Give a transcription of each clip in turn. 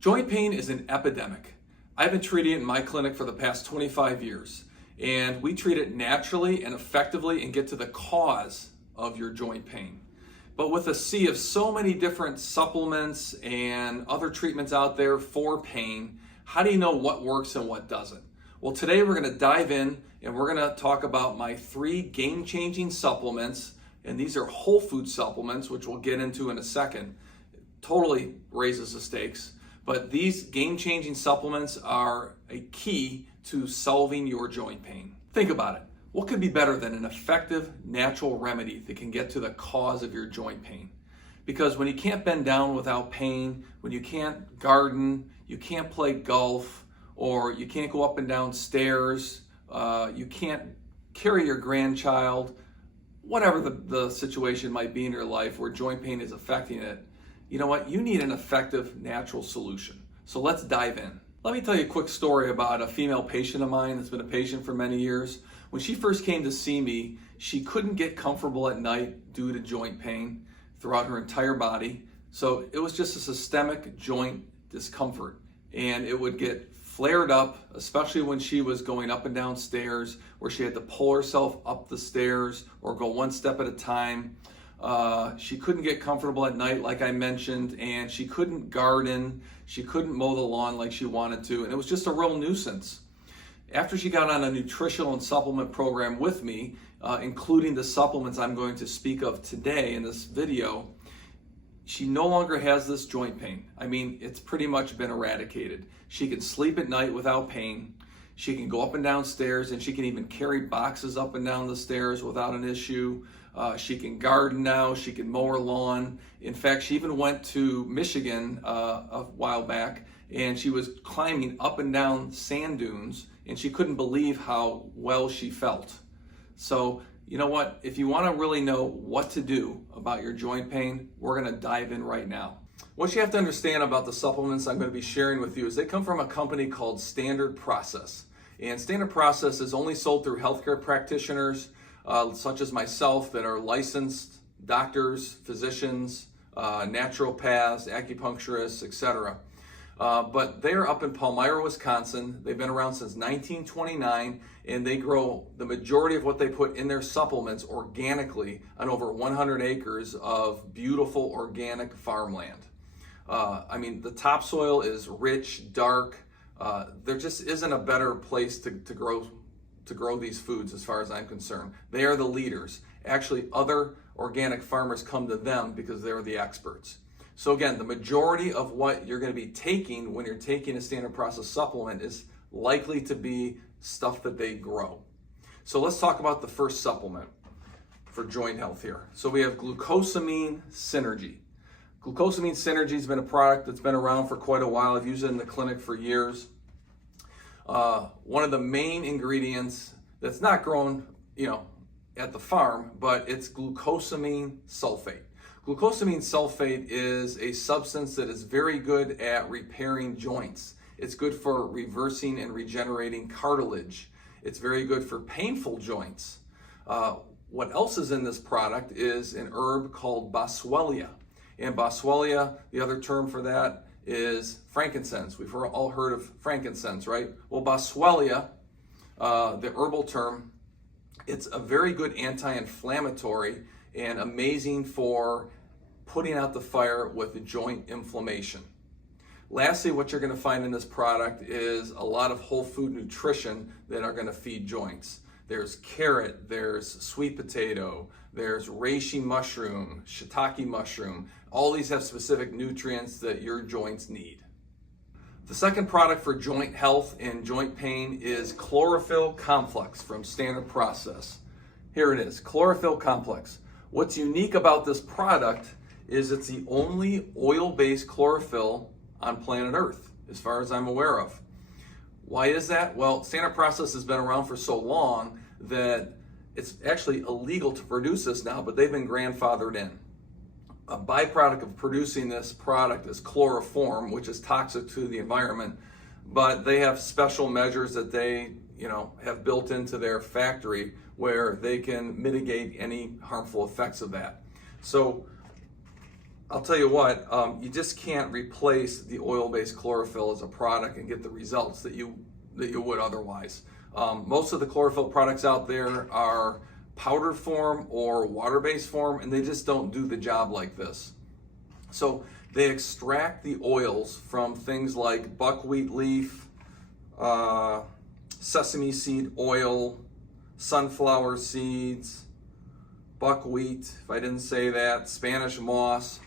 Joint pain is an epidemic. I've been treating it in my clinic for the past 25 years, and we treat it naturally and effectively and get to the cause of your joint pain. But with a sea of so many different supplements and other treatments out there for pain, how do you know what works and what doesn't? Well, today we're going to dive in and we're going to talk about my 3 game-changing supplements, and these are whole food supplements, which we'll get into in a second. It totally raises the stakes. But these game-changing supplements are a key to solving your joint pain. Think about it. What could be better than an effective natural remedy that can get to the cause of your joint pain? Because when you can't bend down without pain, when you can't garden, you can't play golf, or you can't go up and down stairs, you can't carry your grandchild, whatever the situation might be in your life where joint pain is affecting it, you know what? You need an effective natural solution. So let's dive in. Let me tell you a quick story about a female patient of mine that's been a patient for many years. When she first came to see me, she couldn't get comfortable at night due to joint pain throughout her entire body. So it was just a systemic joint discomfort, and it would get flared up, especially when she was going up and down stairs where she had to pull herself up the stairs or go one step at a time. She couldn't get comfortable at night, like I mentioned, and she couldn't garden. She couldn't mow the lawn like she wanted to, and it was just a real nuisance. After she got on a nutritional and supplement program with me, including the supplements I'm going to speak of today in this video, she no longer has this joint pain. I mean, it's pretty much been eradicated. She can sleep at night without pain. She can go up and down stairs, and she can even carry boxes up and down the stairs without an issue. She can garden now. She can mow her lawn. In fact, she even went to Michigan a while back, and she was climbing up and down sand dunes, and she couldn't believe how well she felt. So, you know what? If you want to really know what to do about your joint pain, we're going to dive in right now. What you have to understand about the supplements I'm going to be sharing with you is they come from a company called Standard Process. And Standard Process is only sold through healthcare practitioners, such as myself, that are licensed doctors, physicians, naturopaths, acupuncturists, etc. But they're up in Palmyra, Wisconsin. They've been around since 1929, and they grow the majority of what they put in their supplements organically on over 100 acres of beautiful organic farmland. I mean, the topsoil is rich, dark. There just isn't a better place to grow these foods as far as I'm concerned. They are the leaders. Actually, other organic farmers come to them because they're the experts. So again, the majority of what you're going to be taking when you're taking a Standard Process supplement is likely to be stuff that they grow. So let's talk about the first supplement for joint health here. So we have glucosamine synergy. Glucosamine synergy has been a product that's been around for quite a while. I've used it in the clinic for years. One of the main ingredients that's not grown, at the farm, but it's glucosamine sulfate. Glucosamine sulfate is a substance that is very good at repairing joints. It's good for reversing and regenerating cartilage. It's very good for painful joints. What else is in this product is an herb called boswellia. And boswellia, the other term for that is frankincense. We've all heard of frankincense, right? Well, boswellia, the herbal term, it's a very good anti-inflammatory and amazing for putting out the fire with joint inflammation. Lastly, what you're going to find in this product is a lot of whole food nutrition that are going to feed joints. There's carrot, there's sweet potato, there's reishi mushroom, shiitake mushroom. All these have specific nutrients that your joints need. The second product for joint health and joint pain is chlorophyll complex from Standard Process. Here it is, chlorophyll complex. What's unique about this product is it's the only oil-based chlorophyll on planet Earth, as far as I'm aware of. Why is that? Well, Standard Process has been around for so long that it's actually illegal to produce this now, but they've been grandfathered in. A byproduct of producing this product is chloroform, which is toxic to the environment, but they have special measures that they, have built into their factory where they can mitigate any harmful effects of that. So I'll tell you what, you just can't replace the oil-based chlorophyll as a product and get the results that you would otherwise. Most of the chlorophyll products out there are powdered form or water-based form, and they just don't do the job like this. So they extract the oils from things like buckwheat leaf, sesame seed oil, sunflower seeds, buckwheat, if I didn't say that, Spanish moss,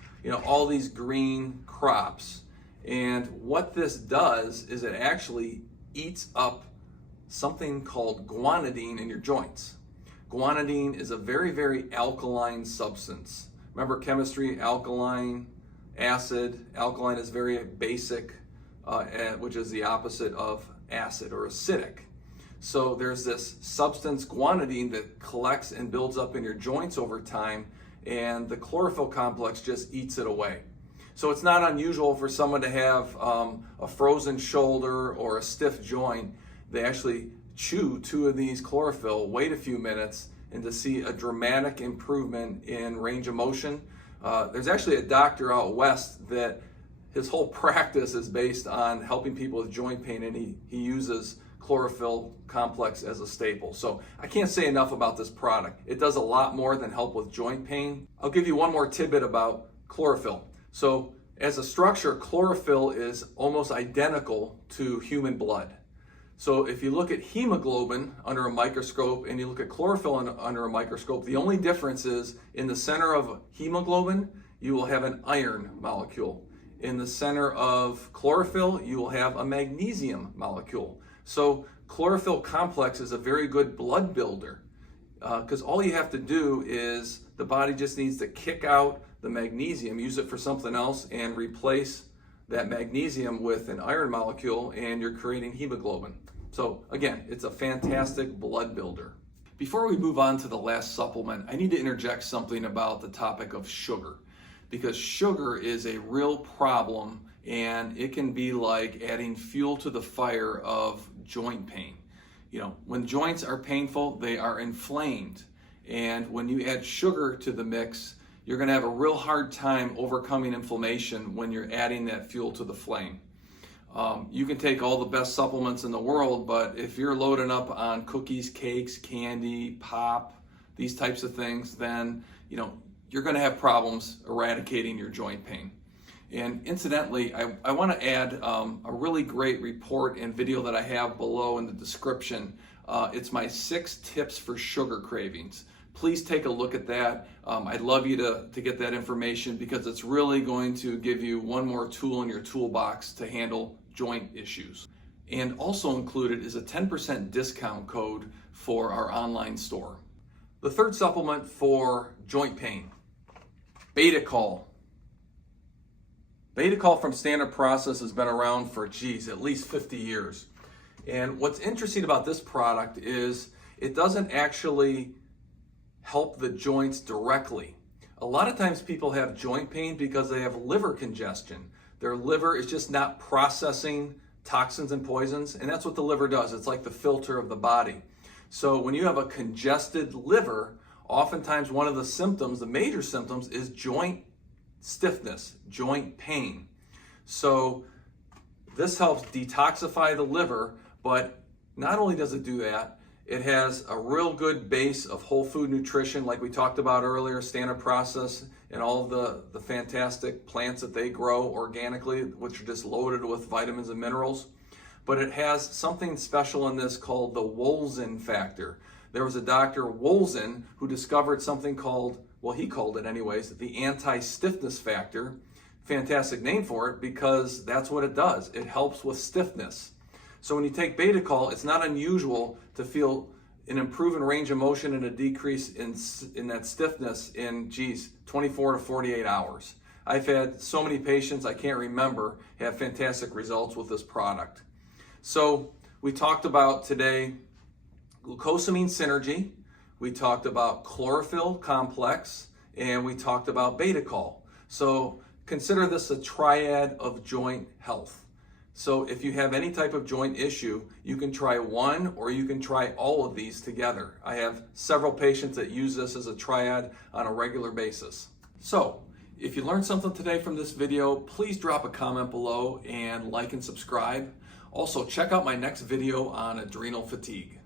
all these green crops. And what this does is it actually eats up something called guanidine in your joints. Guanidine is a very, very alkaline substance. Remember chemistry, alkaline, acid. Alkaline is very basic, which is the opposite of acid or acidic. So there's this substance, guanidine, that collects and builds up in your joints over time, and the chlorophyll complex just eats it away. So it's not unusual for someone to have a frozen shoulder or a stiff joint. They actually chew 2 of these chlorophyll, wait a few minutes, and to see a dramatic improvement in range of motion. There's actually a doctor out west that his whole practice is based on helping people with joint pain, and he uses chlorophyll complex as a staple. So I can't say enough about this product. It does a lot more than help with joint pain. I'll give you one more tidbit about chlorophyll. So as a structure, chlorophyll is almost identical to human blood. So if you look at hemoglobin under a microscope and you look at chlorophyll under a microscope, the only difference is in the center of hemoglobin, you will have an iron molecule. In the center of chlorophyll, you will have a magnesium molecule. So chlorophyll complex is a very good blood builder because all you have to do is the body just needs to kick out the magnesium, use it for something else, and replace that magnesium with an iron molecule, and you're creating hemoglobin. So again, it's a fantastic blood builder. Before we move on to the last supplement, I need to interject something about the topic of sugar, because sugar is a real problem, and it can be like adding fuel to the fire of joint pain. When joints are painful, they are inflamed, and when you add sugar to the mix, you're going to have a real hard time overcoming inflammation when you're adding that fuel to the flame. You can take all the best supplements in the world, but if you're loading up on cookies, cakes, candy, pop, these types of things, then you're going to have problems eradicating your joint pain. And incidentally, I want to add a really great report and video that I have below in the description. It's my 6 tips for sugar cravings. Please take a look at that. I'd love you to get that information because it's really going to give you one more tool in your toolbox to handle joint issues. And also included is a 10% discount code for our online store. The third supplement for joint pain, Beta-Col. Beta-Col from Standard Process has been around for, at least 50 years. And what's interesting about this product is it doesn't actually help the joints directly. A lot of times people have joint pain because they have liver congestion. Their liver is just not processing toxins and poisons, and that's what the liver does. It's like the filter of the body. So when you have a congested liver, oftentimes one of the symptoms, the major symptoms, is joint stiffness, joint pain. So this helps detoxify the liver, but not only does it do that, it has a real good base of whole food nutrition, like we talked about earlier, Standard Process, and all the fantastic plants that they grow organically, which are just loaded with vitamins and minerals. But it has something special in this called the Wolzin factor. There was a Dr. Wolzin who discovered something called, well, he called it anyways, the anti-stiffness factor. Fantastic name for it because that's what it does. It helps with stiffness. So when you take Beta-Col, it's not unusual to feel an improvement in range of motion and a decrease in that stiffness in, 24 to 48 hours. I've had so many patients, I can't remember, have fantastic results with this product. So we talked about today glucosamine synergy, we talked about chlorophyll complex, and we talked about Beta-Col. So consider this a triad of joint health. So if you have any type of joint issue, you can try one or you can try all of these together. I have several patients that use this as a triad on a regular basis. So If you learned something today from this video, please drop a comment below and like and subscribe. Also, check out my next video on adrenal fatigue.